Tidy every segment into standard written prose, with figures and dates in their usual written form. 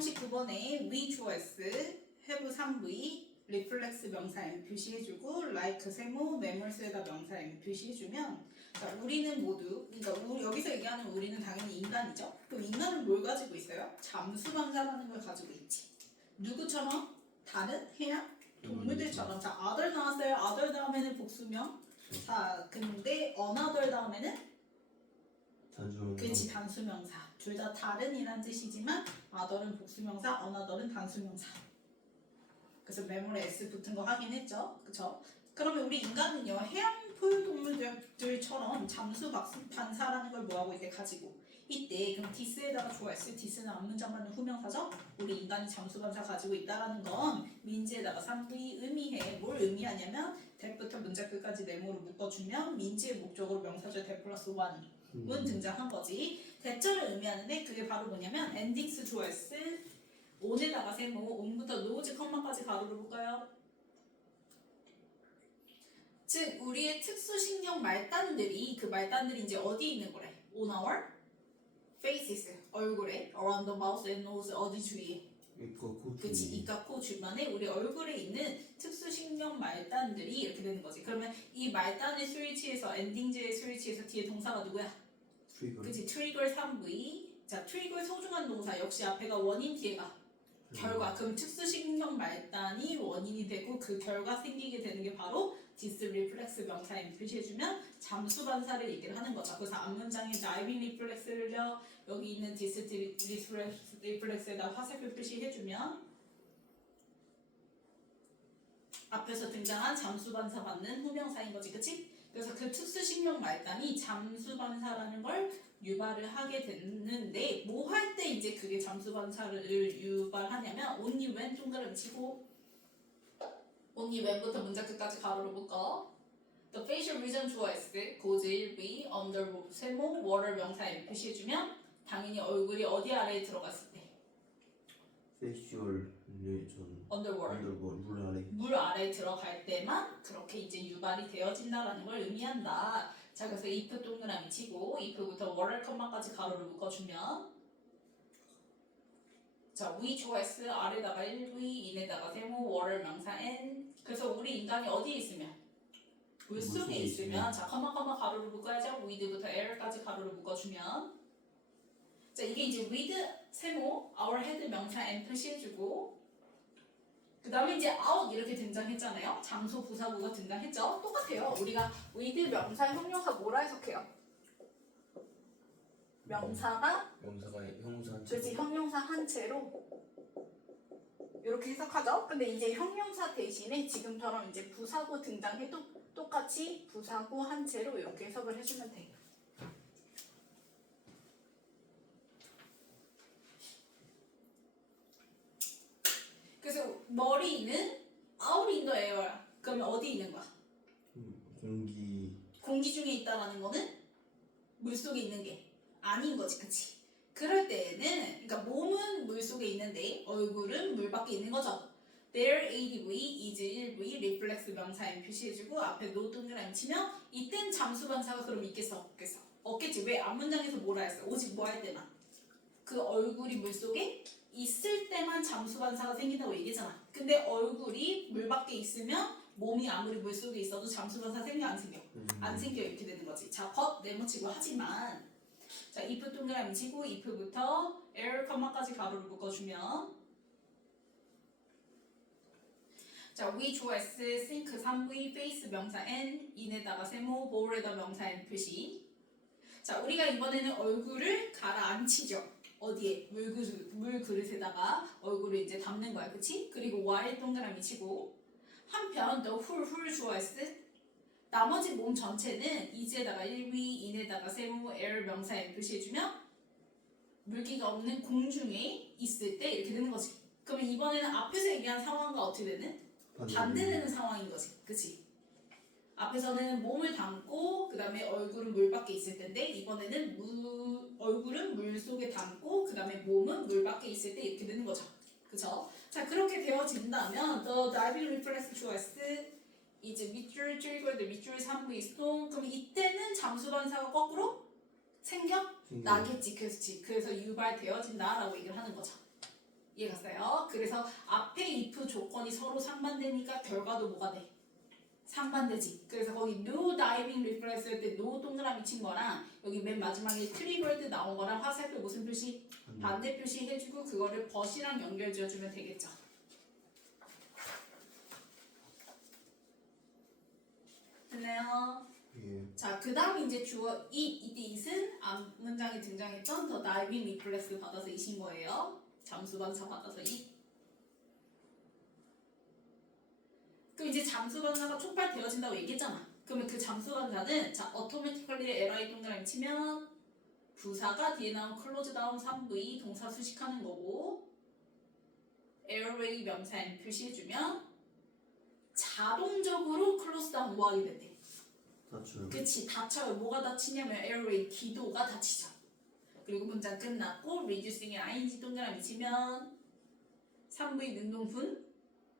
39번에 we 주어 S, have 3V, 리플렉스 명사 M 표시해주고 like 세모, 매몰스에다 명사 M 표시해주면 자, 우리는 모두 그러니까 여기서 얘기하는 우리는 당연히 인간이죠. 그럼 인간은 뭘 가지고 있어요? 잠수방사라는 걸 가지고 있지. 누구처럼? 다른 해양 동물들처럼. 자, other 나왔어요. other 다음에는 복수명. 자, 근데 another 다음에는 그치, 단수명사. 둘 다 다른이란 뜻이지만 other는 복수명사, another는 단수명사. 그래서 메모에 S 붙은 거 확인했죠? 그쵸? 그러면 우리 인간은요, 해양 포유동물들처럼 잠수 반사라는 걸 뭐하고 이때 가지고 이때 그럼 디스에다가 주어 S, 디스는 앞문장 받는 후명사죠? 우리 인간이 잠수 반사 가지고 있다라는 건 민지에다가 3V 의미해. 뭘 의미하냐면 대부터 문장 끝까지 네모로 묶어주면 민지의 목적으로 명사절 대 플러스 1은 등장한 거지. 대절을 의미하는데 그게 바로 뭐냐면 엔딩스 주어 S 온에다가 세모, 온부터 노즈 컴마까지 가로로 볼까요? 즉 우리의 특수신경 말단들이 그 말단들이 이제 어디에 있는 거래? On our faces, 얼굴에, around the mouth and nose 어디 주위에? 그치, 입과 코 주변에 우리 얼굴에 있는 특수신경 말단들이 이렇게 되는 거지. 그러면 이 말단의 스위치에서 엔딩즈의 스위치에서 뒤에 동사가 누구야? 트리거. 그치, 트리거 3V. 자, 트리거의 소중한 동사 역시 앞에가 원인 뒤에가 결과. 그럼 특수신경 말단이 원인이 되고 그 결과 생기게 되는 게 바로 디스 리플렉스 명사에 표시해주면 잠수 반사를 얘기를 하는 거죠. 그래서 앞문장에 다이빙 리플렉스를요 여기 있는 디스 리플렉스에다 화살표 표시해주면 앞에서 등장한 잠수 반사 받는 후명사인 거지, 그치? 그래서 그 특수신경 말단이 잠수 반사라는 걸 유발을 하게 됐는데 뭐 할 때 이제 그게 잠수 반사를 유발하냐면 only when 동그라미 치고 only when부터 문장 끝까지 가로로 묶어. The facial region 주어 S, 고질, 위, under, 세모, water 명사에 표시해주면 당연히 얼굴이 어디 아래에 들어갔을 때 페이셜 리전 underwater 물 아래. 물 아래에 들어갈 때만 그렇게 이제 유발이 되어진다라는 걸 의미한다. 자, 그래서 if 동그라미 치고 if부터 water 컴마까지 가로로 묶어주면 자, we 주어 S 아래다가 1V, 인에다가 세모, water 명사 N. 그래서 우리 인간이 어디에 있으면? 물속에 있으면 자, 컴마 가로로 묶어야죠. with부터 air까지 가로로 묶어주면 자, 이게 이제 with 세모, our head 명사 N 표시해주고 그 다음에 이제 out 이렇게 등장했잖아요. 장소 부사구가 등장했죠. 똑같아요. 우리가 with 명사 형용사 뭐라 해석해요? 명사가 형용사 한 그렇지, 형용사 한 채로 이렇게 해석하죠. 근데 이제 형용사 대신에 지금처럼 이제 부사구 등장해도 똑같이 부사구 한 채로 이렇게 해석을 해주면 돼요. 그래서 머리는 out in the air야. 그러면 어디 있는 거야? 공기 중에 있다라는 거는 물속에 있는 게 아닌 거지, 그치? 그럴 때에는 그러니까 몸은 물속에 있는데 얼굴은 물 밖에 있는 거죠. There ADV, is 1V, reflex 명사에 표시해주고 앞에 no 동그라미 치면 이땐 잠수 반사가 그럼 있겠어? 없겠어? 없겠지. 왜? 앞문장에서 뭐라 했어? 오직 뭐 할 때만? 그 얼굴이 물속에 있을 때만 잠수 반사가 생긴다고 얘기했잖아. 근데 얼굴이 물 밖에 있으면 몸이 아무리 물속에 있어도 잠수 반사 생겨 안 생겨? 안 생겨. 이렇게 되는 거지. 자, but 네모치고 하지만 자, if 동그라미 치고 if부터 air 컴마까지 가로를 묶어주면 자, we 주어 S, think 3V, face 명사 N, in에다가 세모, bowl에다 명사 N 표시. 자, 우리가 이번에는 얼굴을 가라앉히죠. 어디에? 물그릇에다가 얼굴을 이제 담는 거야, 그치? 그리고 Y 동그라미 치고 한편 the whole 주어 S 나머지 몸 전체는 is에다가 1V, in에다가 세모, air 명사에 표시해주면 물기가 없는 공중에 있을 때 이렇게 되는 거지. 그러면 이번에는 앞에서 얘기한 상황과 어떻게 되는? 반대되는 상황인 거지. 그치? 앞에서는 몸을 담고 그 다음에 얼굴은 물 밖에 있을 텐데 이번에는 얼굴은 물 속에 담고 그 다음에 몸은 물 밖에 있을 때 이렇게 되는 거죠. 그쵸? 자, 그렇게 되어진다면 the diving reflex 주어 S 이제 밑줄 트리거드 밑줄 3V 스톤 그럼 이때는 잠수 반사가 거꾸로 생겨? 나겠지. 그래서 유발되어진다라고 얘기를 하는 거죠. 이해갔어요? 그래서 앞에 if 조건이 서로 상반되니까 결과도 뭐가 돼? 상반되지. 그래서 거기 no diving reflex 할 때 no 동그라미 친 거랑 여기 맨 마지막에 triggered 나온 거랑 화살표 무슨 표시? 반대 표시 해주고 그거를 but이랑 연결 지어주면 되겠죠. 됐나요? 예. 자, 그 다음 이제 주어 이때 it은 앞 문장에 등장했던 더 diving reflex 받아서 이신 거예요. 잠수반사 받아서 이. 그럼 이제 잠수반사가 촉발되어진다고 얘기했잖아. 그러면 그 잠수반사는 자 automatically li 동그라미 치면 부사가 뒤에 나온 close 다운 3v 동사 수식하는 거고 airway 명사 n 표시해주면 자동적으로 close 다운 뭐 하게 된대? 다쳐요. 그치, 닫혀요. 뭐가 닫히냐면 airway 기도가 닫히죠. 그리고 문장 끝났고 reducing에 ing 동그라미 치면 3v 능동분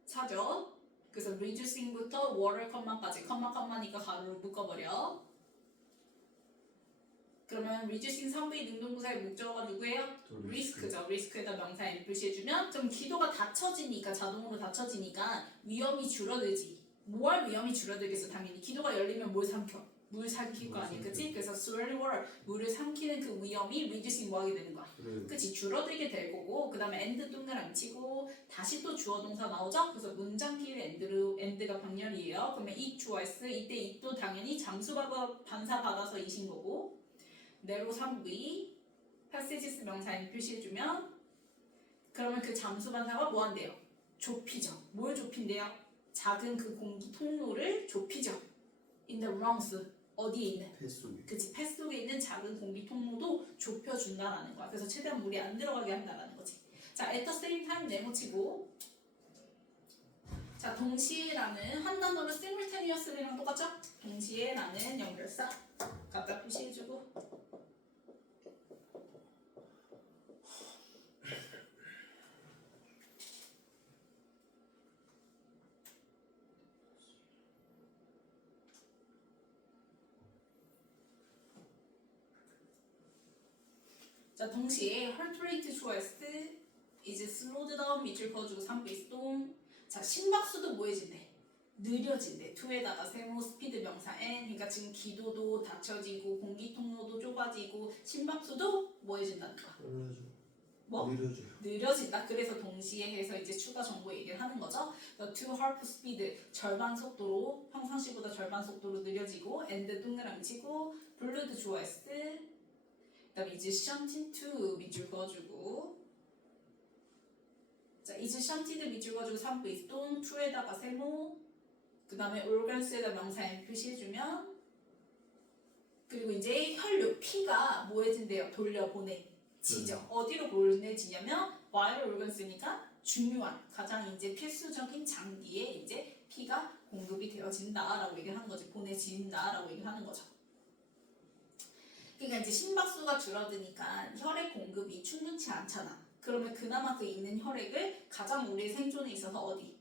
사죠. 그래서 reducing부터 water 컴마까지 컴마니까 가로로 묶어버려. 그러면 reducing 3v 능동부사의 목적어가 누구예요? risk죠. risk에다 명사 n 표시해주면 그럼 기도가 닫혀지니까 자동으로 닫혀지니까 위험이 줄어들지. 뭐 할 위험이 줄어들겠어? 당연히 기도가 열리면 뭘 삼켜? 물 삼킬 거 아니야, 그치? 그래서 swirling water 물을 삼키는 그 위험이 reducing 뭐 하게 되는 거야? 그치, 줄어들게 될 거고 그 다음에 end 동그라미 치고 다시 또 주어 동사 나오죠? 그래서 문장끼리 end가 병렬이에요. 그러면 it 주어 s 이때 it도 당연히 반사 받아서 이신 거고 narrow 3v passages 명사 n 표시해주면 그러면 그 잠수반사가 뭐 한대요? 좁히죠. 뭘 좁힌대요? 작은 그 공기 통로를 좁히죠. in the lungs 어디에 있는? 폐 속에. 그치, 폐 속에 있는 작은 공기 통로도 좁혀준다라는 거야. 그래서 최대한 물이 안 들어가게 한다라는 거지. 자, at the same time 네모치고 자, 동시에라는 한 단어로 simultaneously랑 똑같죠? 동시에라는 연결사 갖다 표시해주고 자, 동시에 heart rate 주어 s 이제 slowed down 밑줄 그어주고 3v 스동 자, 심박수도 뭐해진대? 느려진대. 2에다가 세모 스피드 명사 n 그러니까 지금 기도도 닫혀지고 공기 통로도 좁아지고 심박수도 뭐해진다는 거야? 뭐? 느려진다. 그래서 동시에 해서 이제 추가 정보 얘기를 하는 거죠. to half speed 절반 속도로 평상시보다 절반 속도로 느려지고 and 동그라미 치고 블루드 주어 s 그다음에 이제 shunting to 밑줄 그어주고 자 이제 shunted 밑줄 그어주고 3v 스톤 2에다가 세모 그 다음에 organs에다 명사 n 표시해주면 그리고 이제 혈류 피가 뭐해진대요? 돌려보내지죠. 어디로 보내지냐면 vital organs니까 중요한 가장 이제 필수적인 장기에 이제 피가 공급이 되어진다라고 얘기를 하는 거지. 보내진다라고 얘기를 하는 거죠. 그러니까 이제 심박수가 줄어드니까 혈액 공급이 충분치 않잖아. 그러면 그나마 그 있는 혈액을 가장 우리의 생존에 있어서 어디?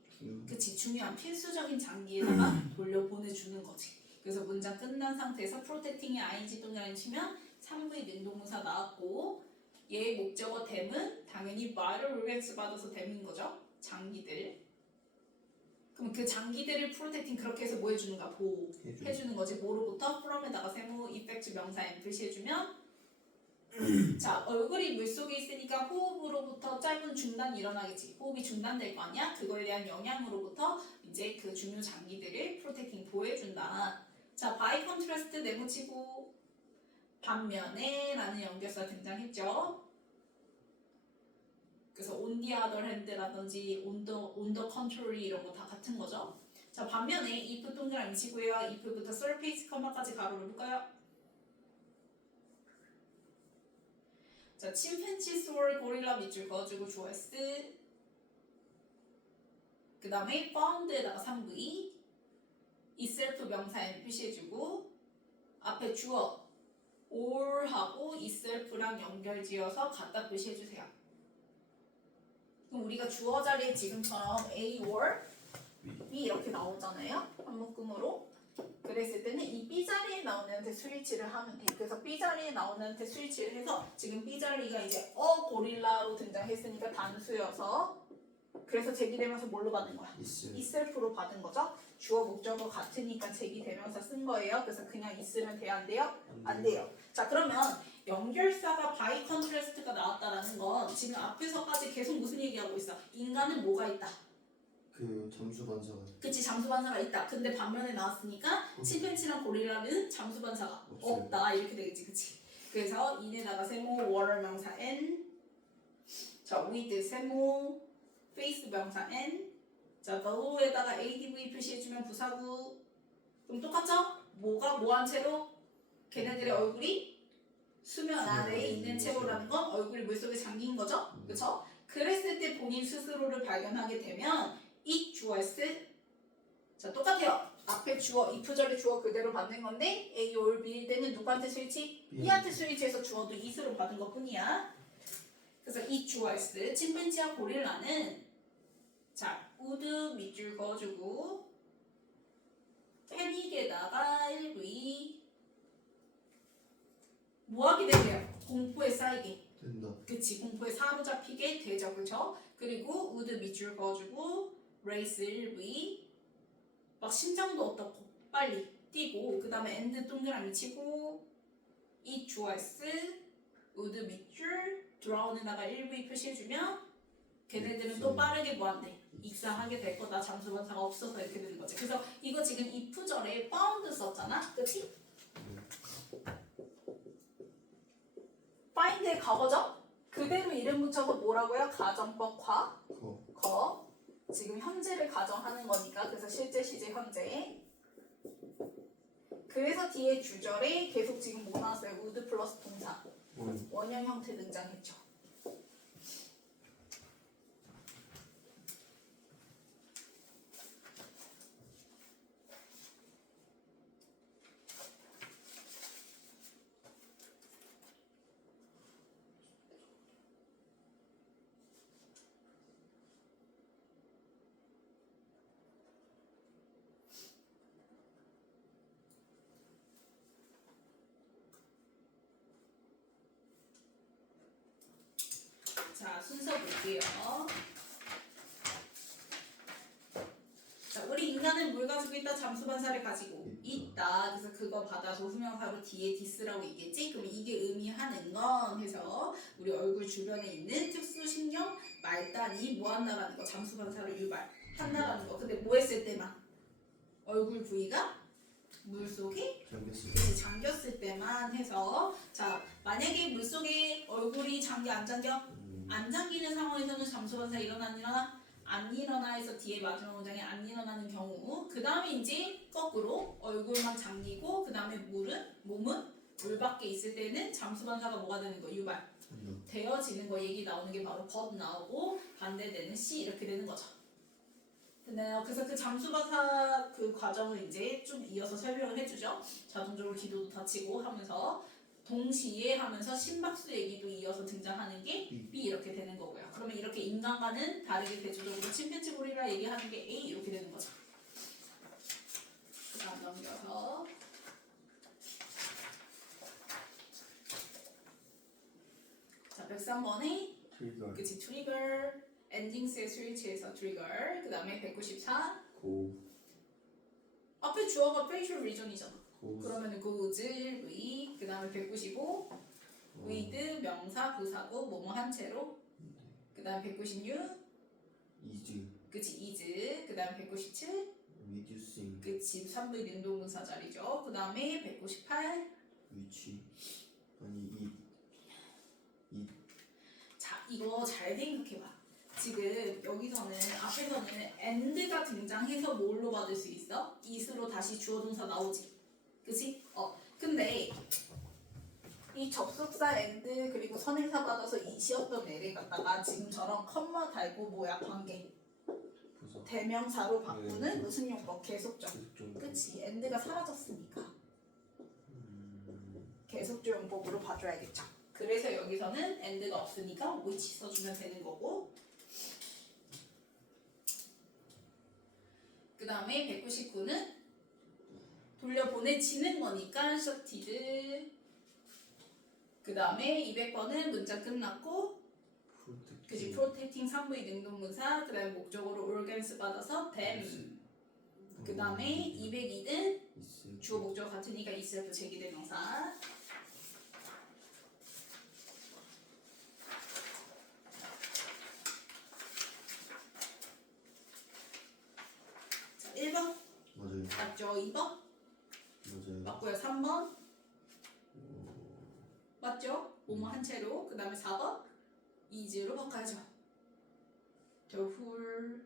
그치, 중요한 필수적인 장기에다가 돌려보내주는 거지. 그래서 문장 끝난 상태에서 protecting의 ing 동그라미 치면 3v 능동문사 나왔고 얘의 목적어 댐은 당연히 vital organs 받아서 댐인 거죠. 장기들. 그럼 그 장기들을 프로텍팅 그렇게 해서 뭐 해주는가? 보호해주는 거지. 뭐로부터? from에다가 세모 effect 명사 n 표시해주면 자, 얼굴이 물속에 있으니까 호흡으로부터 짧은 중단이 일어나겠지. 호흡이 중단될 거 아니야? 그거에 대한 영향으로부터 이제 그 중요 장기들을 프로텍팅 보호해준다. 자, by contrast 네모치고 반면에 라는 연결사 등장했죠. 그래서 on the other hand라든지 on the contrary 이런 거 다 같은 거죠. 자, 반면에 if 동그라미 치고요. if부터 surface 컴마까지 가로를 볼까요? 자, 침팬치, 소울, 고릴라 밑줄 그어주고 주어 s 그 다음에 found에다가 3v itself 명사 n 표시해주고 앞에 주어 all하고 itself랑 연결지어서 갖다 표시해주세요. 그럼 우리가 주어 자리에 지금처럼 A or B 이렇게 나오잖아요. 한 묶음으로. 그랬을 때는 이 B자리에 나오는 애한테 스위치를 하면 돼. 그래서 B자리에 나오는 애한테 스위치를 해서 지금 B자리가 이제 고릴라로 등장했으니까 단수여서 그래서 제기되면서 뭘로 받는 거야? 있을. 이셀프로 받은 거죠. 주어 목적어 같으니까 제기되면서 쓴 거예요. 그래서 그냥 있으면 돼요? 안 돼요? 안 돼요. 자 그러면 연결사가 바이 컨트래스트가 나왔다라는 건 지금 앞에서까지 계속 무슨 얘기하고 있어? 인간은 뭐가 있다? 그 잠수 반사가 그치 잠수 반사가 있다. 근데 반면에 나왔으니까 침팬지랑 고릴라는 잠수 반사가 없어요. 없다 이렇게 되겠지, 그치? 그래서 인에다가 세모 워럴 명사 n, 자 with 세모 face 명사 n, 자 thelow에다가 adv 표시해주면 부사구. 그럼 똑같죠? 뭐가 뭐한 채로? 걔네들의 얼굴이 수면 안에 있는 채로라는 건 얼굴이 물속에 잠긴 거죠, 그렇죠? 그랬을 때 본인 스스로를 발견하게 되면 이 주어 S 자 똑같아요. 앞에 주어 if절의 주어 그대로 받는 건데 A or B일 때는 누구한테 스위치? B한테 스위치해서 주어도 is로 받은 것 뿐이야. 그래서 이 주어 S 침팬지와 고릴라는 자 우드 밑줄 그어주고 패닉에다가 1V 뭐하게 되게요? 공포에 쌓이게. 된다. 그치 공포에 사로잡히게 되죠, 그쵸? 그리고 우드 밑줄 그어주고 레이스 1V 막 심장도 어떻고 빨리 뛰고 그 다음에 엔드 동그라미 치고 이 주어 S 우드 밑줄 드라운에다가 1V 표시해주면 걔네들은 또 빠르게 뭐한대? 익사하게 될 거다. 잠수 반사가 없어서 이렇게 되는 거지. 그래서 이거 지금 if절에 found 썼잖아, 그치? find의 과거죠? 그대로 이름 붙여서 뭐라고요? 가정법 거. 지금 현재를 가정하는 거니까 그래서 실제 시제 현재. 그래서 뒤에 주절에 계속 지금 뭐 나왔어요? would 플러스 동사 원형 형태 등장했죠. 자 순서 볼게요. 자 우리 인간은 뭘 가지고 있다? 잠수 반사를 가지고 있다. 그래서 그거 받아서 후명사로 뒤에 디스라고 얘기했지. 그럼 이게 의미하는 건 해서 우리 얼굴 주변에 있는 특수신경 말단이 뭐 한다라는 거, 잠수 반사를 유발한다라는 거. 근데 뭐 했을 때만? 얼굴 부위가 물속에 잠겼을 잠겼을 때만 해서 자 만약에 물속에 얼굴이 잠겨 안 잠겨? 안 잠기는 상황에서는 잠수 반사 일어나 안 일어나? 안 일어나 해서 뒤에 마지막 문장에 안 일어나는 경우 그 다음에 이제 거꾸로 얼굴만 잠기고 그 다음에 몸은 물 밖에 있을 때는 잠수 반사가 뭐가 되는 거? 유발 되어지는 거 얘기 나오는 게 바로 but 나오고 반대되는 C 이렇게 되는 거죠. 됐나요? 그래서 그 잠수 반사 그 과정을 이제 좀 이어서 설명을 해주죠. 자동적으로 기도도 닫히고 하면서 동시에 하면서 심박수 얘기도 이어서 등장하는 게 B 이렇게 되는 거고요. 그러면 이렇게 인간과는 다르게 대조적으로 침팬지 고릴라 얘기하는 게 A 이렇게 되는 거죠. 그 다음 넘겨서 자 103번에 트리거 그치 트리거 엔딩스의 스위치에서 트리거 그 다음에 194 고 앞에 주어가 facial region이잖아. 고 그러면은 goes, v 그 다음에 195 with 명사 부사구 뭐뭐 한 채로 그 다음 196 이즈 그치 is 그 다음 197 reducing 그치 3부의 능동분사 자리죠. 그 다음에 198 위치 아니 이 자 이거 잘 생각해봐. 지금 여기서는 앞에서는 and가 등장해서 뭘로 받을 수 있어? is로 다시 주어 동사 나오지. 그치? 근데 이 접속사 and 그리고 선행사 받아서 이시였던 애를 갖다가 지금처럼 컴마 달고 뭐야 관계 부서 대명사로 바꾸는 네. 무슨 용법? 계속적. 계속 좀 그치? and가 사라졌으니까 계속적 용법으로 봐줘야겠죠. 그래서 여기서는 and가 없으니까 which 써주면 되는 거고 그 다음에 199는 돌려보내지는 거니까 shorted. 그 다음에 200번은 문장 끝났고 그지 protecting 3부의 능동문사 그 다음에 목적으로 organs 받아서 them. 그 다음에 202는 주어 목적 같으니까 있을 제기된 명사. 자 1번 맞아요. 맞죠? 2번 맞아요. 맞고요. 3번 맞죠? 뭐뭐 한 채로. 그 다음에 4번 is로 바꿔야죠. 훌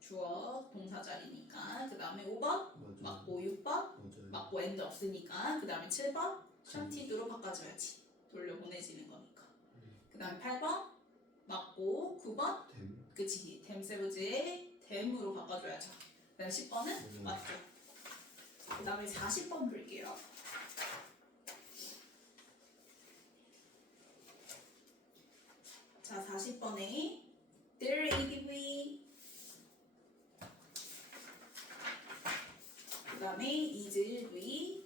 주어 동사 자리니까. 그 다음에 5번 맞아요. 맞고 6번 맞아요. 맞고 end 없으니까. 그 다음에 7번 shorted로 바꿔줘야지. 돌려보내지는 거니까. 그 다음에 8번 맞고 9번 됨. 그치 댐세브즈의 댐으로 바꿔줘야죠. 그 다음에 10번은 맞죠. 그 다음에 40번 볼게요. 자 40번에 their ADV 그 다음에 is we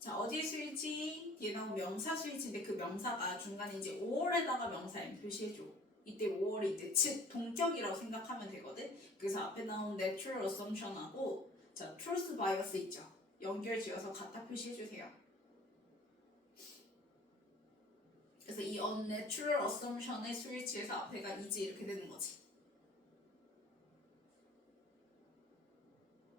자 어디에 수일지? 얘 나온 명사 수일지인데 그 명사가 중간에 이제 5월에다가 명사 M 표시해줘. 이때 5월이 이제 즉 동격이라고 생각하면 되거든. 그래서 앞에 나온 natural assumption하고 자 truth bias 있죠. 연결 지어서 같다 표시해주세요. 그래서 이 unnatural assumption의 수일치에서 앞에가 is 이렇게 되는 거지.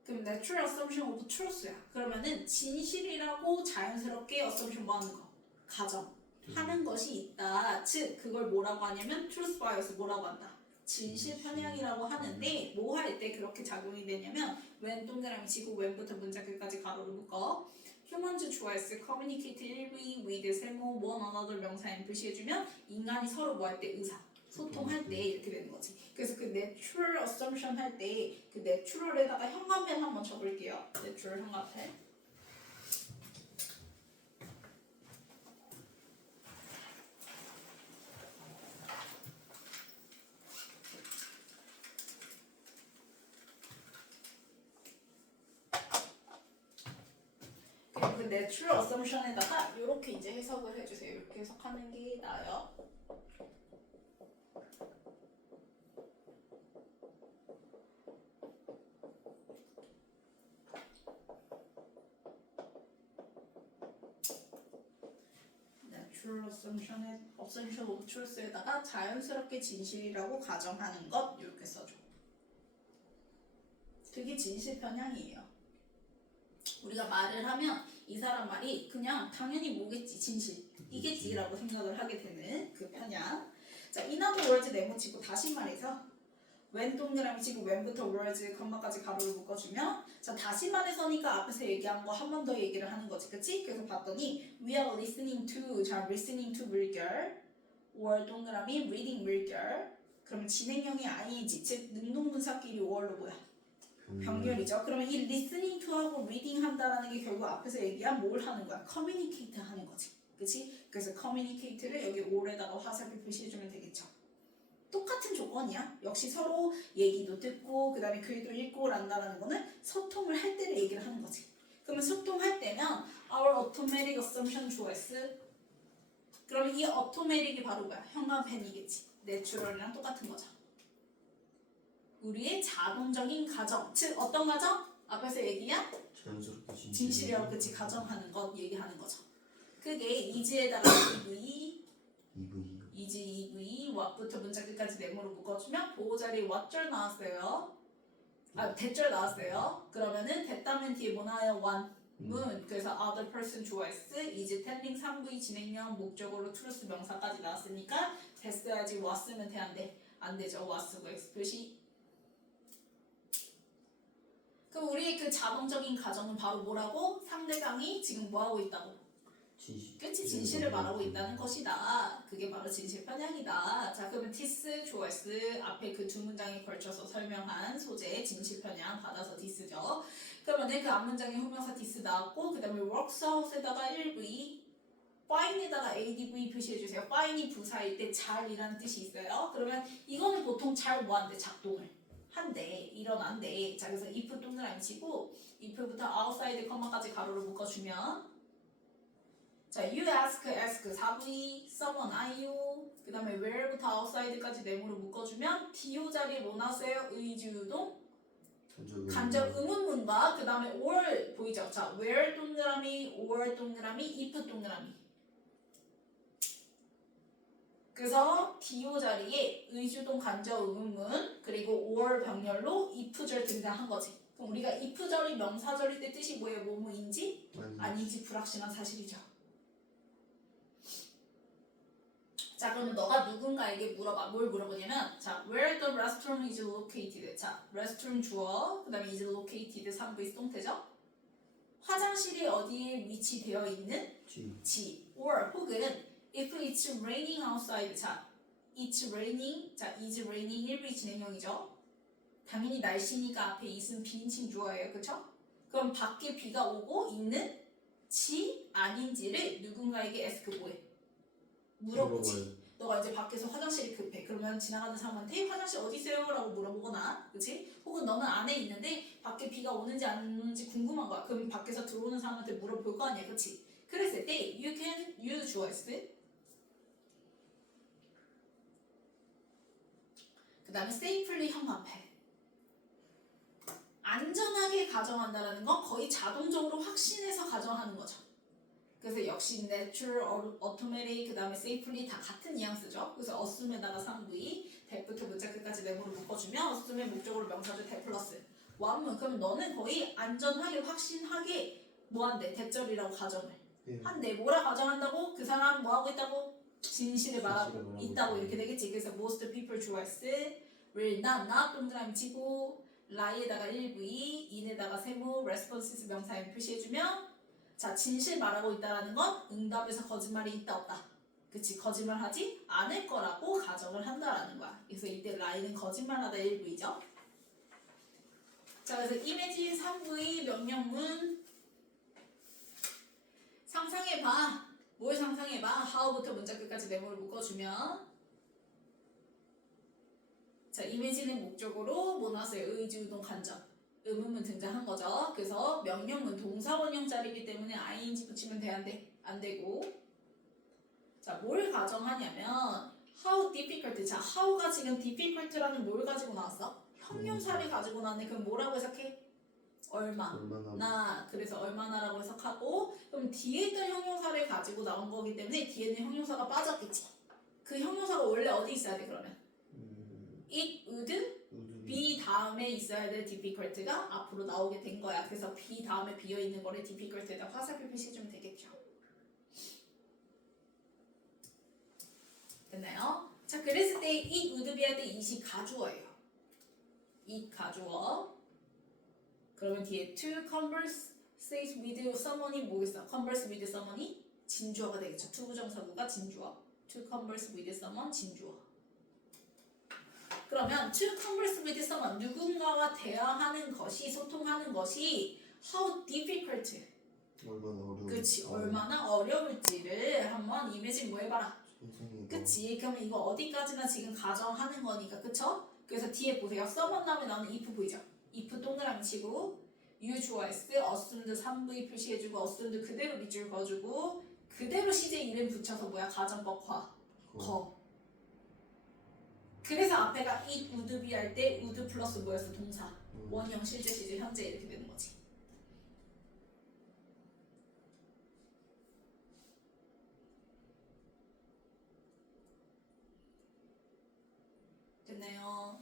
그럼 natural assumption of truth야. 그러면은 진실이라고 자연스럽게 assumption 뭐 하는 거? 가정. 하는 것이 있다. 즉 그걸 뭐라고 하냐면 truth bias 뭐라고 한다. 진실 편향이라고 하는데 뭐 할 때 그렇게 작용이 되냐면 when 동그라미 치고 when부터 문장 끝까지 가로를 묶어. humans choice communicate 일부이 with 세모 one another 명사 M 표시해주면 인간이 서로 뭐 할 때 의사 소통할 때 이렇게 되는 거지. 그래서 그 natural assumption 할 때 그 natural에다가 현관펜 한번 쳐볼게요. natural 현관펜. 그 natural assumption에다가 이렇게 이제 해석을 해주세요. 이렇게 해석하는 게 나아요. natural assumption of truth에다가 자연스럽게 진실이라고 가정하는 것 이렇게 써줘. 그게 진실 편향이에요. 우리가 말을 하면 이 사람 말이 그냥 당연히 뭐겠지 진실 이겠지라고 생각을 하게 되는 그 편향. 자 인하고 words 네모 치고 다시 말해서 when 동그라미 치고 when부터 words 컴마까지 가로를 묶어주면 자 다시 말해서니까 앞에서 얘기한 거 한 번 더 얘기를 하는 거지 그치? 그래서 봤더니 we are listening to 자 listening to 물결 or 동그라미 reading 물결 그러면 진행형이 ing지 즉 능동분사끼리 or로 뭐야? 병렬이죠. 그러면 이 listening to하고 reading 한다라는 게 결국 앞에서 얘기한 뭘 하는 거야? communicate 하는 거지. 그치? 그래서 communicate를 여기 올에다가 화살표 표시해주면 되겠죠. 똑같은 조건이야. 역시 서로 얘기도 듣고 그 다음에 글도 읽고 란다라는 거는 소통을 할 때를 얘기를 하는 거지. 그러면 소통할 때면 our automatic assumption choice 그러면 이 automatic이 바로 뭐야? 현관펜이겠지. natural이랑 똑같은 거죠. 우리의 자동적인 가정, 즉 어떤 가정? 앞에서 얘기한 자연스럽게 진실이라고 그치 가정하는 것 얘기하는 거죠. 그게 is에다가 is EV what부터 문장 끝까지 네모로 묶어주면 보호 자리에 what절 나왔어요. 아 대절 나왔어요. 그러면은 됐다면 뒤에 뭐 나와요? one 문 그래서 other person choice is telling 3V 진행형 목적으로 truth 명사까지 나왔으니까 됐어야지 was으면 돼 안 돼? 안 되죠. was고 x 표시. 그럼 우리의 그 자동적인 가정은 바로 뭐라고? 상대방이 지금 뭐 하고 있다고? 그치 진실을 말하고 있다는 것이다. 그게 바로 진실 편향이다. 자 그러면 디스, 조에스 앞에 그 두 문장에 걸쳐서 설명한 소재의 진실 편향 받아서 디스죠. 그러면 그 앞문장에 후명사 디스 나왔고 그 다음에 works out에다가 1V fine에다가 ADV 표시해주세요. fine이 부사일 때 잘이라는 뜻이 있어요. 그러면 이거는 보통 잘 뭐한대? 작동을 한대 일어난대. 자 그래서 if 동그라미 치고 if부터 outside 컴마까지 가로로 묶어주면 자, you ask 4V, someone are you 그 다음에 where부터 outside까지 네모로 묶어주면 do 자리에 뭐 나왔어요? 의주동 간접 의문문과 그 다음에 or 보이죠? 자, where 동그라미, or 동그라미, if 동그라미 그래서 do 자리에 의주동 간접 의문문 그리고 or 병렬로 if절 등장한 거지. 그럼 우리가 if절이 명사절일 때 뜻이 뭐예요? 뭐뭐인지? 아닌지 불확실한 사실이죠. 자, 그러면 너가 누군가에게 물어봐. 뭘 물어보냐면 자, where the restroom is located. 자, restroom 주어, 그 다음에 is located 3V 수동태죠. 화장실이 어디에 위치되어 있는? 지. or 혹은 if it's raining outside. 자, it's raining. 자, is raining 1V 진행형이죠. 당연히 날씨니까 앞에 is은 비인칭 주어예요. 그쵸? 그럼 밖에 비가 오고 있는 지 아닌지를 누군가에게 ask 뭐해? 물어보지. 너가 이제 밖에서 화장실이 급해. 그러면 지나가는 사람한테 화장실 어디 있어요? 라고 물어보거나 그치? 혹은 너는 안에 있는데 밖에 비가 오는지 안 오는지 궁금한 거야. 그럼 밖에서 들어오는 사람한테 물어볼 거 아니야. 그치? 그랬을 때 you can use 주어스 그 다음에 safely 형합해. 안전하게 가정한다라는 건 거의 자동적으로 확신해서 가정하는 거죠. 그래서 역시 natural, automatic, 그 다음에 safely 다 같은 뉘앙스죠. 그래서 assume에다가 3V, that부터 문자 끝까지 네모를 묶어주면 assume의 목적으로 명사절 that 플러스 원문. 그럼 너는 거의 안전하게 확신하게 뭐한대? that절이라고 가정을 한대. 뭐라 가정한다고? 그 사람 뭐하고 있다고? 진실을 말하고 있다고 이렇게 되겠지. 그래서 most people 주어스 will not 동그라미 치고 lie에다가 1V, in에다가 세모, responses 명사에 표시해주면 자, 진실 말하고 있다라는 건 응답에서 거짓말이 있다 없다. 그치? 거짓말하지 않을 거라고 가정을 한다라는 거야. 그래서 이때 lie는 거짓말하다 1V죠. 자, 그래서 image 3V 명령문 상상해봐. 뭘 상상해봐? how부터 문자 끝까지 네모를 묶어주면 자, image는 목적으로 뭐 나왔어요? 의지, 우동, 간접 의문문 등장한 거죠. 그래서 명령문 동사원형자리이기 때문에 ing 붙이면 돼, 안 돼? 안 되고 자, 뭘 가정하냐면 how difficult. 자, how가 지금 difficult라는 뭘 가지고 나왔어? 형용사를 가지고 나왔네. 그럼 뭐라고 해석해? 얼마나. 그래서 얼마나라고 해석하고 그럼 뒤에 있던 형용사를 가지고 나온 거기 때문에 뒤에는 형용사가 빠졌겠지. 그 형용사가 원래 어디 있어야 돼 그러면? it would be 다음에 있어야 될 difficult가 앞으로 나오게 된 거야. 그래서 be 다음에 비어있는 거를 difficult에다 화살표 표시해주면 되겠죠. 됐나요? 자, 그랬을 때 it would be 할 때 it이 가주어예요. it 가주어. 그러면 뒤에 to converse with someone이 뭐겠어? converse with someone이 진주어가 되겠죠. to 부정사구가 진주어. to converse with someone 진주어. 그러면 to converse with someone 누군가와 대화하는 것이 소통하는 것이 how difficult 얼마나 어려운 그치 얼마나 어려울지를 한번 이미지 뭐 해봐라. 그치 그러면 이거 어디까지나 지금 가정하는 거니까 그쵸? 그래서 뒤에 보세요. someone 다음에 나오는 if 보이죠? if 동그라미 치고 you 주어s assumed 3V 표시해주고 assumed 그대로 밑줄 그어주고 그대로 시제 이름 붙여서 뭐야 가정법 거 그래서 앞에가 it would be 할 때 would 플러스 뭐였어? 동사. 원형 실제 시제 현재 이렇게 되는 거지. 됐나요?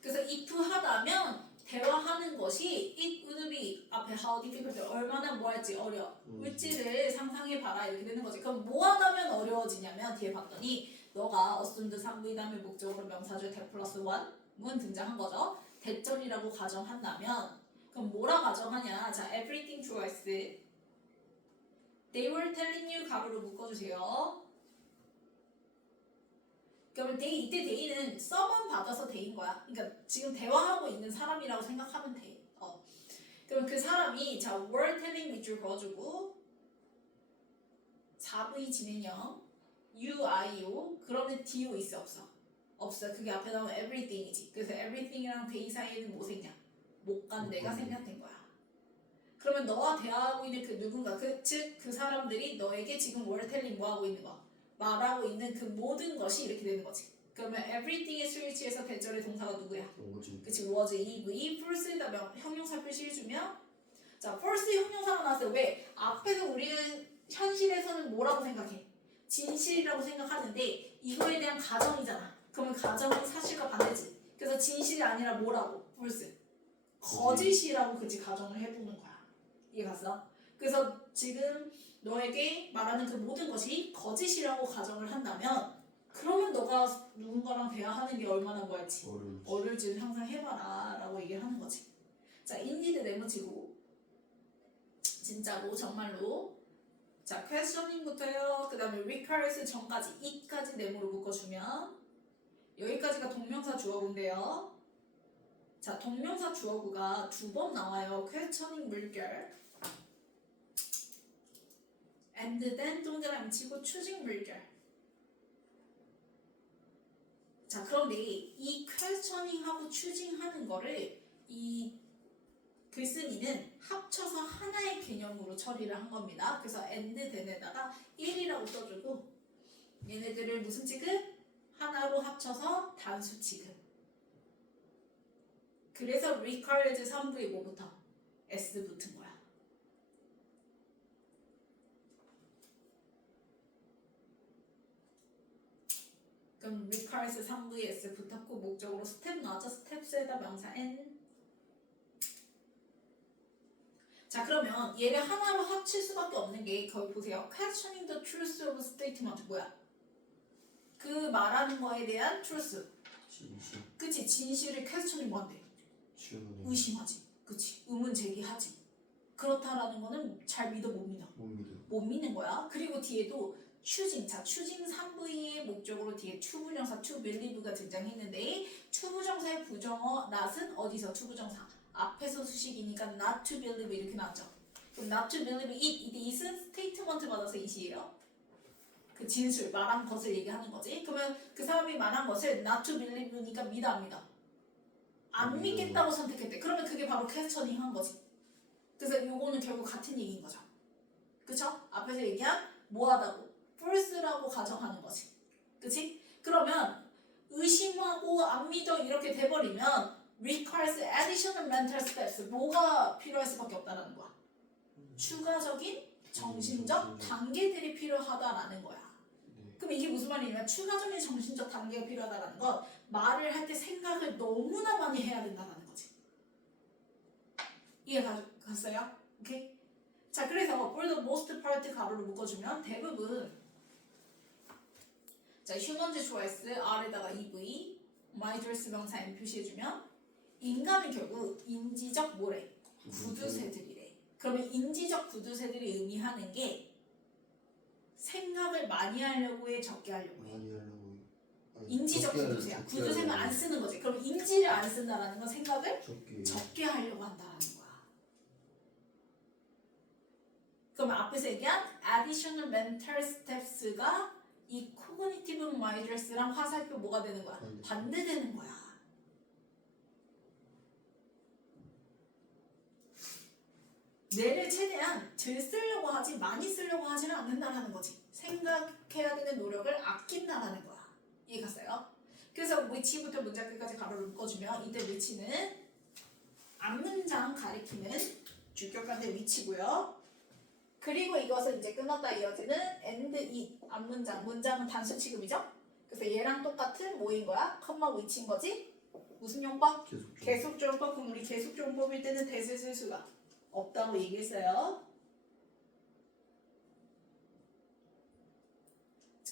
그래서 if 하다면 대화하는 것이 it would be 앞에 how difficult 얼마나 뭐 할지 어려울지를 상상해봐라 이렇게 되는 거지. 그럼 뭐 하다면 어려워지냐면 뒤에 봤더니 너가 assumed 3V 다음에 목적으로 명사절 that 플러스 1문 등장한 거죠. 대절이라고 가정한다면 그럼 뭐라 가정하냐? 자, everything 주어s they were telling you 가로로 묶어주세요. 그러면 they 이때 they는 써만 받아서 they인 거야. 그러니까 지금 대화하고 있는 사람이라고 생각하면 돼. 그럼 그 사람이 자 were telling 밑줄 그어주고 4V 진행형 you, I,O 그러면 do 있어 없어? 없어. 그게 앞에 나오면 everything이지. 그래서 everything이랑 they 사이에는 뭐 생략? 못 간 데가 생략된 거야. 그러면 너와 대화하고 있는 그 누군가, 즉 그 사람들이 너에게 지금 월텔링 뭐 하고 있는 거? 말하고 있는 그 모든 것이 이렇게 되는 거지. 그러면 everything의 스위치에서 대절의 동사가 누구야? 뭐지? 그치, was, is, first에다 형용사 표시해주면 자, first 형용사가 나왔어요. 왜? 앞에서 우리는 현실에서는 뭐라고 생각해? 진실이라고 생각하는데 이거에 대한 가정이잖아. 그러면 가정은 사실과 반대지. 그래서 진실이 아니라 뭐라고? first. 거짓이라고 그치 가정을 해보는 거야. 이해 갔어? 그래서 지금 너에게 말하는 그 모든 것이 거짓이라고 가정을 한다면 그러면 너가 누군가랑 대화하는 게 얼마나 뭐였지? 어려울지를 항상 해봐라 라고 얘기를 하는 거지. 자, 인디드 네모치고 진짜로 정말로 자, questioning부터요. 그 다음에 requires 전까지 it까지 네모로 묶어주면 여기까지가 동명사 주어구인데요. 자, 동명사 주어구가 두 번 나와요. questioning 물결 and then 동그라미 치고 choosing 물결. 자, 그런데 이 questioning하고 choosing하는 거를 이 글쓴이는 합쳐서 하나의 개념으로 처리를 한 겁니다. 그래서 and then에다가 1이라고 써주고 얘네들을 무슨 취급? 하나로 합쳐서 단수 취급. 그래서 requires 3부에 뭐부터? S 붙은 거야. 그럼 requires 3부에 S 붙었고 목적으로 스텝 나왔죠? 스텝스에다 명사 N. 자, 그러면 얘를 하나로 합칠 수밖에 없는 게 거기 보세요. questioning the truth of statement 뭐야? 그 말하는 거에 대한 truth. 진실. 그치? 진실을 questioning 뭐한대? 의심하지. 그치? 의문 제기하지. 그렇다라는 거는 잘 믿어 못 믿어? 못 믿는 거야. 그리고 뒤에도 choosing. 자, choosing 3부의 목적으로 뒤에 to 부정사 to believe가 등장했는데 to 부정사의 부정어 not은 어디서 to 부정사? 앞에서 수식이니까 not to believe 이렇게 나왔죠. 그럼 not to believe it, it은 statement 받아서 it이에요. 그 진술, 말한 것을 얘기하는 거지. 그러면 그 사람이 말한 것을 not to believe니까 믿어 안 믿어? 안 믿겠다고 선택했대. 그러면 그게 바로 questioning 한 거지. 그래서 요거는 결국 같은 얘기인 거죠. 그쵸? 앞에서 얘기한 뭐하다고? false라고 가정하는 거지. 그치? 그러면 의심하고 안 믿어 이렇게 돼버리면 requires additional mental steps. 뭐가 필요할 수밖에 없다라는 거야. 추가적인 정신적 단계들이 필요하다라는 거야. 그럼 이게 무슨 말이냐면 추가적인 정신적 단계가 필요하다라는 건 말을 할 때 생각을 너무나 많이 해야 된다는 거지. 이해 갔어요? 오케이? 자, 그래서 for the most part 가로로 묶어주면 대부분 자, 휴먼즈 초이스 R에다가 EV 마이드레스 명사 N 표시해주면 인간은 결국 인지적 뭐래? 구두쇠들이래. 그러면 인지적 구두쇠들이 의미하는 게 생각을 많이 하려고 해, 적게 하려고 해? 인지적 구두쇠야. 구두쇠는 안 쓰는 거지. 그럼 인지를 안 쓴다라는 건 생각을 적게 하려고 한다라는 거야. 그럼 앞에서 얘기한 additional mental steps가 이 cognitive measures랑 화살표 뭐가 되는 거야? 반대되는 거야. 뇌를 최대한 덜 쓰려고 하지 많이 쓰려고 하지는 않는다라는 거지. 생각해야 되는 노력을 아낀다라는 거야. 이해 갔어요? 그래서 위치부터 문장 끝까지 가로를 묶어주면 이때 위치는 앞문장 가리키는 주격관대 위치고요. 그리고 이것은 이제 끝났다 이어지는 and it 앞문장. 문장은 단수 취급이죠? 그래서 얘랑 똑같은 뭐인 거야? 컴마 위치인 거지? 무슨 용법? 계속조용법. 그럼 우리 계속조용법일 때는 대세 쓸 수가 없다고 얘기했어요.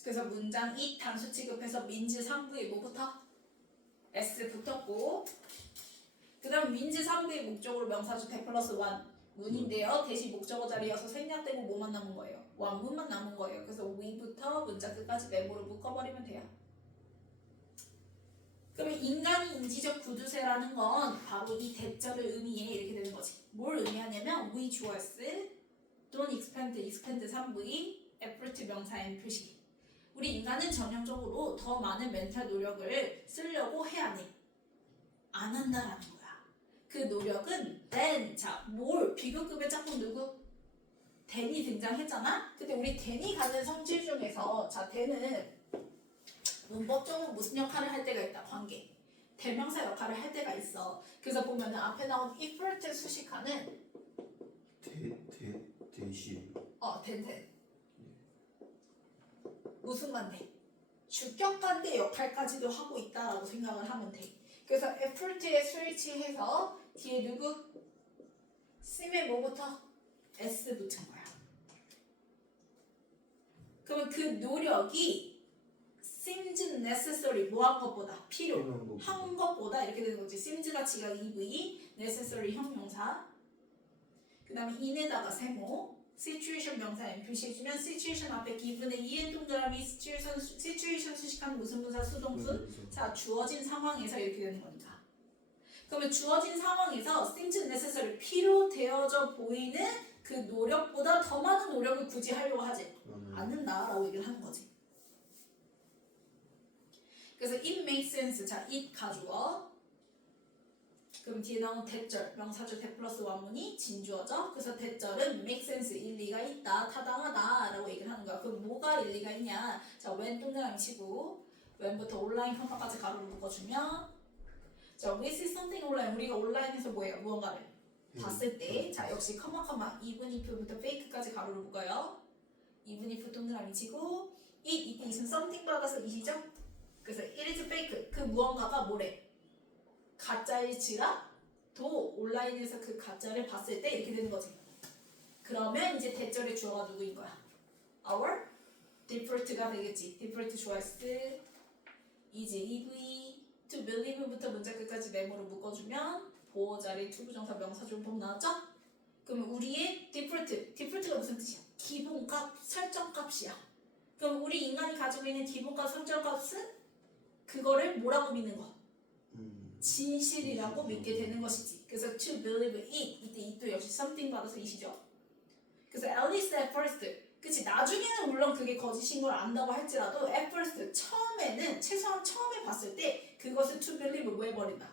그래서 문장 it 단수 취급해서 민지 3부에 뭐부터? S 붙었고 그 다음 민지 3부의 목적으로 명사주 대 플러스 1 문인데요. 대신 목적어 자리여서 생략되고 뭐만 남은 거예요? 원문만 남은 거예요. 그래서 we부터 문장 끝까지 메모로 묶어버리면 돼요. 그러면 인간이 인지적 구두쇠라는 건 바로 이 대절을 의미해 이렇게 되는 거지. 뭘 의미하냐면 we 주어s don't expend 3부의 effort 명사 N 표시. 우리 인간은 전형적으로 더 많은 멘탈 노력을 쓰려고 해 안 해? 안 한다라는 거야. 그 노력은 then 자, 뭘 비교급의 짝꿍 누구? then이 등장했잖아. 근데 우리 then이 갖는 성질 중에서 자, then은 문법적으로 무슨 역할을 할 때가 있다. 관계. 대명사 역할을 할 때가 있어. 그래서 보면은 앞에 나온 effort 수식하는 대시. ten. 무슨 관계? 주격 관계 역할까지도 하고 있다라고 생각을 하면 돼. 그래서 effort에 스위치해서 뒤에 누구? sim에 뭐부터? s 붙은 거야. 그러면 그 노력이 seems necessary 뭐한 것보다 필요한 것보다 이렇게 되는 거지. seems가 지각 EV, necessary 형용사. 그 다음에 in에다가 세모, situation 명사 n 표시해주면 situation 앞에 given의 en 동그라미 situation 수식하는 무슨 분사 수동순. 자, 주어진 상황에서 이렇게 되는 거니까. 그러면 주어진 상황에서 seems necessary 필요되어져 보이는 그 노력보다 더 많은 노력을 굳이 하려고 하지 않는다라고 얘기를 하는 거지. 그래서 it makes sense. 자, it 가주어. 그럼 뒤에 나온 대절, 명사절 대 플러스 완문이 진주어죠. 그래서 대절은 make sense, 일리가 있다, 타당하다라고 얘기를 하는 거야. 그럼 뭐가 일리가 있냐? 자, when 동그라미 치고 when부터 온라인 컴마까지 가로를 묶어주면 자, we see something online. 우리가 온라인에서 뭐예요? 무언가를 봤을 때 자, 역시 컴마 even if부터 fake까지 가로를 묶어요. even if 동그라미 치고 it 이때 있으면 something 받아서 it이죠? 그래서 it is fake. 그 무언가가 뭐래? 가짜일지라도 온라인에서 그 가짜를 봤을 때 이렇게 되는 거지. 그러면 이제 대절의 주어가 누구인 거야? Our default가 되겠지. default 주어 S is EV to believe부터 문자 끝까지 메모로 묶어주면 보호 자리 투부정사 명사조법 나왔죠? 그럼 우리의 default가 무슨 뜻이야? 기본값, 설정값이야. 그럼 우리 인간이 가지고 있는 기본값, 설정값은 그거를 뭐라고 믿는 거? 진실이라고 믿게 되는 것이지. 그래서 to believe it 이때 it도 역시 something 받아서 it이죠. 그래서 at least at first 그치 나중에는 물론 그게 거짓인 걸 안다고 할지라도 at first 처음에는 최소한 처음에 봤을 때 그것을 to believe 왜 버린다?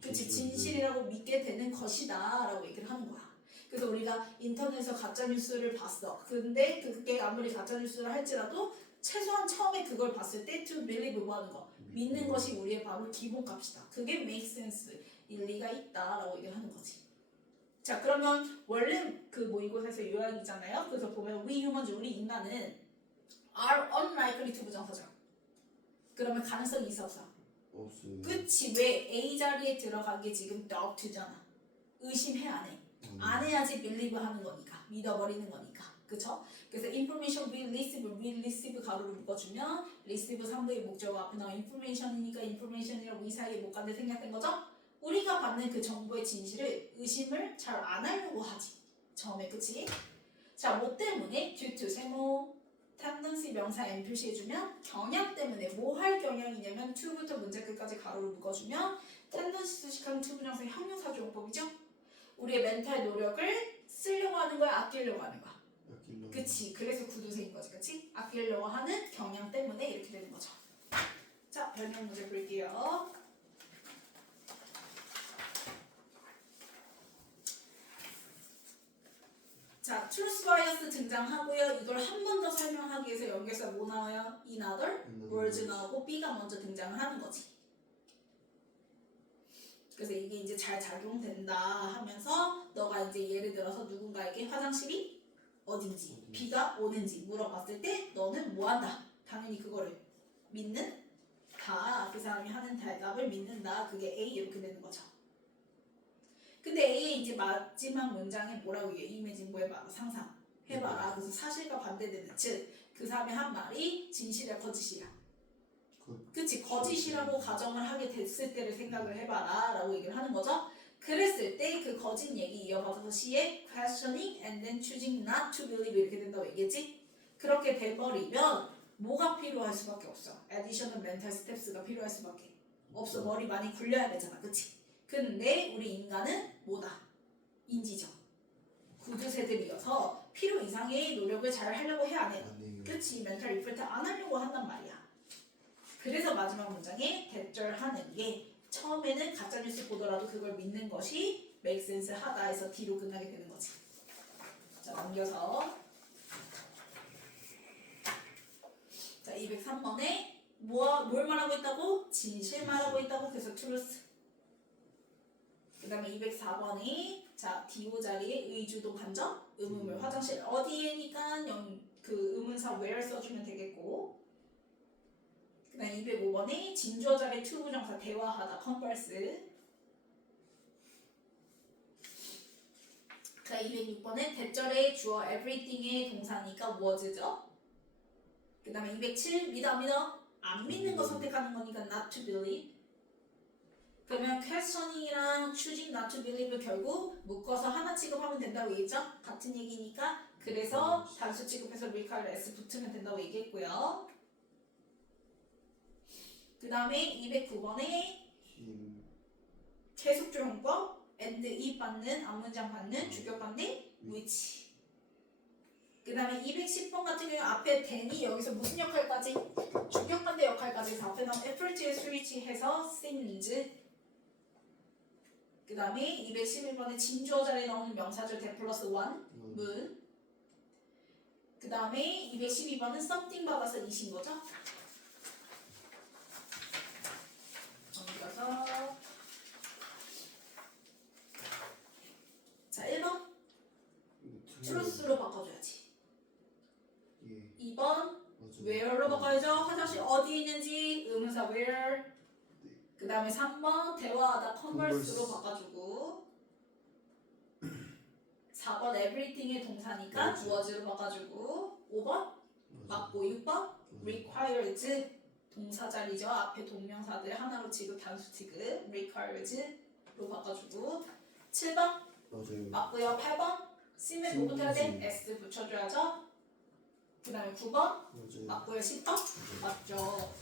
그치 진실이라고 믿게 되는 것이다 라고 얘기를 하는 거야. 그래서 우리가 인터넷에서 가짜뉴스를 봤어. 근데 그게 아무리 가짜뉴스를 할지라도 최소한 처음에 그걸 봤을 때 to believe 뭐 하는 거? 믿는 것이 우리의 바로 기본값이다. 그게 make sense, 일리가 있다라고 얘기를 하는 거지. 자, 그러면 원래 그 모의고사에서 요약이잖아요. 그래서 보면 we humans, 우리 인간은 are unlikely to 부정사죠. 그러면 가능성이 있어 없어? 없어요. 그치. 왜 A 자리에 들어간 게 지금 doubt잖아. 의심해 안 해? 안 해야지 believe 하는 거니까. 믿어버리는 거니까. 그쵸? 그래서 information we receive 가로를 묶어주면 receive 3부의 목적어 앞에 나온 information이니까 information이랑 we 사이에 못 간데 생략된 거죠? 우리가 받는 그 정보의 진실을 의심을 잘 안 하려고 하지. 처음에 그치? 자, 뭐 때문에? due to 세모 tendency 명사 n 표시해주면 경향 때문에 뭐 할 경향이냐면 to부터 문제 끝까지 가로를 묶어주면 tendency 수식하는 to 부정사의 형용사조용법이죠? 우리의 멘탈 노력을 쓰려고 하는 거야? 아끼려고 하는 거야? 그치. 그래서 구두쇠인 거지. 그치? 아끼려고 하는 경향 때문에 이렇게 되는 거죠. 자, 변형 문제 볼게요. 자, truth bias 등장하고요. 이걸 한 번 더 설명하기 위해서 여기서 뭐 나와요? another words 나오고 B가 먼저 등장을 하는 거지. 그래서 이게 이제 잘 작용된다 하면서 너가 이제 예를 들어서 누군가에게 화장실이 어딘지 비가 오는지 물어봤을 때 너는 뭐 한다? 당연히 그거를 믿는다. 그 사람이 하는 대답을 믿는다. 그게 A 이렇게 되는 거죠. 근데 A의 이제 마지막 문장에 뭐라고 얘기해? 이미진 뭐 해봐라. 상상해봐라. 그래서 사실과 반대되는 즉 그 사람이 한 말이 진실이야 거짓이야? 그치. 거짓이라고 가정을 하게 됐을 때를 생각을 해봐라 라고 얘기를 하는 거죠. 그랬을 때 그 거짓 얘기 이어받아서 C에 questioning and then choosing not to believe 이렇게 된다고 얘기했지? 그렇게 돼버리면 뭐가 필요할 수밖에 없어? additional mental steps가 필요할 수밖에 없어. 머리 많이 굴려야 되잖아. 그치? 근데 우리 인간은 뭐다? 인지적 구두쇠들이어서 필요 이상의 노력을 잘 하려고 해 안 해요? 그치? 멘탈 리프레트 안 하려고 한단 말이야. 그래서 마지막 문장에 대절하는 게 처음에는 가짜뉴스 보더라도 그걸 믿는 것이 make sense 하다에서 D로 끝나게 되는 거지. 자, 넘겨서. 자, 203번에 뭘 말하고 있다고? 진실 말하고 있다고. 그래서 truth. 그 다음에 204번이 자, DO 자리에 의주동 간접, 의문물, 화장실 어디에니까 그 의문사 where 써주면 되겠고. 그 다음 205번에 진주어 자리에 to 부정사 대화하다, converse. 자, 206번에 대절의 주어 everything의 동사니까 was죠. 그 다음에 207 믿어 안 믿는 거 선택하는 거니까 not to believe. 그러면 questioning이랑 choosing not to believe를 결국 묶어서 하나 취급하면 된다고 얘기했죠? 같은 얘기니까. 그래서 단수 취급해서 require s 붙으면 된다고 얘기했고요. 그 다음에 209번에 계속조용법 and if 받는, 앞문장 받는, 주격 받는, which. 그 다음에 210번 같은 경우 앞에 then이 여기서 무슨 역할까지? 주격 반대 역할까지 해서 앞에 나온 effort에 switch 해서 seems. 그 다음에 211번에 진주어 자리에 나오는 명사절 대 플러스 1, 문. 그 다음에 212번은 something 받아서 이신 거죠? 넘겨서 자, 1번 truth로 바꿔줘야지. 2번 where로 바꿔야죠. 화장실 어디 있는지 의문사 where. 그 다음에 3번 대화하다 converse로 바꿔주고 4번 everything의 동사니까 was로 바꿔주고 5번 맞고 6번 requires 동사 자리죠. 앞에 동명사들 하나로 취급 단수 취급 requires로 바꿔주고 7번 맞고요. 8번 쓰면 뭐 붙어야 돼? s 붙여줘야죠. 그 다음에 9번 맞고요. 10번 맞죠.